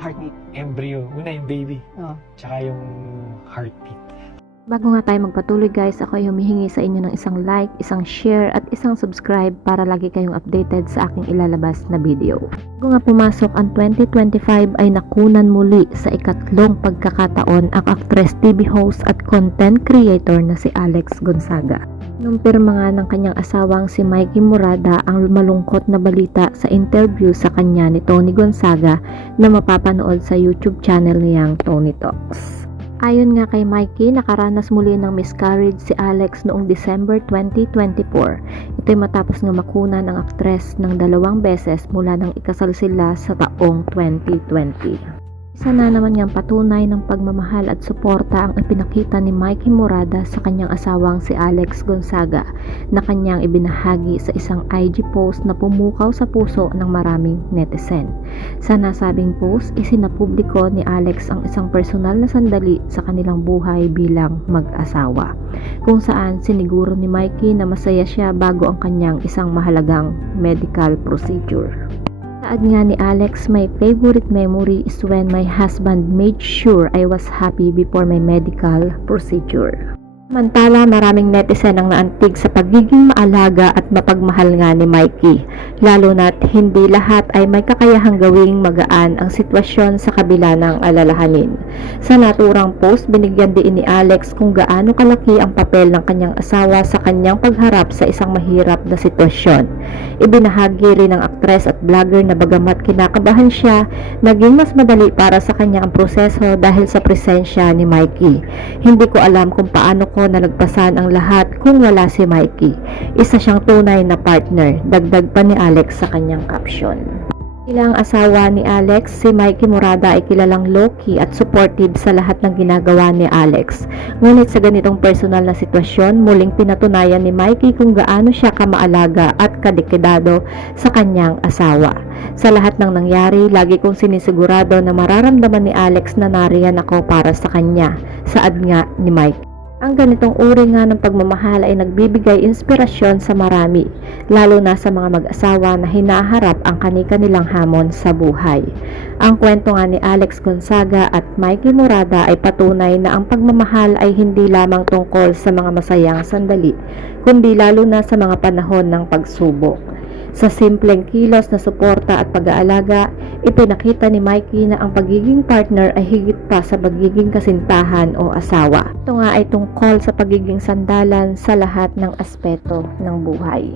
Heartbeat. embryo. Una yung baby. Oh. Tsaka yung heartbeat. Bago nga tayo magpatuloy guys, ako ay humihingi sa inyo ng isang like, isang share at isang subscribe para lagi kayong updated sa aking ilalabas na video. Bago nga pumasok ang 2025 ay nakunan muli sa ikatlong pagkakataon ang actress, TV host at content creator na si Alex Gonzaga. Numpirma nga ng kanyang asawang si Mikey Morada ang malungkot na balita sa interview sa kanya ni Tony Gonzaga na mapapanood sa YouTube channel niyang Tony Talks. Ayon nga kay Mikey, nakaranas muli ng miscarriage si Alex noong December 2024. Ito'y matapos nga makunan ang aktres ng 2 beses mula nang ikasal sila sa taong 2020. Isa na naman niyang patunay ng pagmamahal at suporta ang ipinakita ni Mikey Morada sa kanyang asawang si Alex Gonzaga na kanyang ibinahagi sa isang IG post na pumukaw sa puso ng maraming netizen. Sa nasabing post, isinapubliko ni Alex ang isang personal na sandali sa kanilang buhay bilang mag-asawa, kung saan siniguro ni Mikey na masaya siya bago ang kanyang isang mahalagang medical procedure. Saad nga ni Alex, "My favorite memory is when my husband made sure I was happy before my medical procedure." Samantala, maraming netizen ang naantig sa pagiging maalaga at mapagmahal nga ni Mikey, lalo na't hindi lahat ay may kakayahang gawing magaan ang sitwasyon sa kabila ng alalahanin. Sa naturang post, binigyan din ni Alex kung gaano kalaki ang papel ng kanyang asawa sa kanyang pagharap sa isang mahirap na sitwasyon. Ibinahagi rin ng aktres at vlogger na bagamat kinakabahan siya, naging mas madali para sa kanya ang proseso dahil sa presensya ni Mikey. "Hindi ko alam kung paano ko nalagpasan ang lahat kung wala si Mikey. Isa siyang tunay na partner," dagdag pa ni Alex sa kanyang caption. Bilang asawa ni Alex, si Mikey Morada ay kilalang low-key at supportive sa lahat ng ginagawa ni Alex. Ngunit sa ganitong personal na sitwasyon, muling pinatunayan ni Mikey kung gaano siya kamaalaga at kadikidado sa kanyang asawa. Sa lahat ng nangyari, lagi kong sinisigurado na mararamdaman ni Alex na nariyan ako para sa kanya, saad nga ni Mikey. Ang ganitong uri nga ng pagmamahal ay nagbibigay inspirasyon sa marami, lalo na sa mga mag-asawa na hinaharap ang kani-kanilang hamon sa buhay. Ang kwento nga ni Alex Gonzaga at Mikey Morada ay patunay na ang pagmamahal ay hindi lamang tungkol sa mga masayang sandali, kundi lalo na sa mga panahon ng pagsubok. Sa simpleng kilos na suporta at pag-aalaga, ipinakita ni Mikey na ang pagiging partner ay higit pa sa pagiging kasintahan o asawa. Ito nga ay tungkol sa pagiging sandalan sa lahat ng aspeto ng buhay.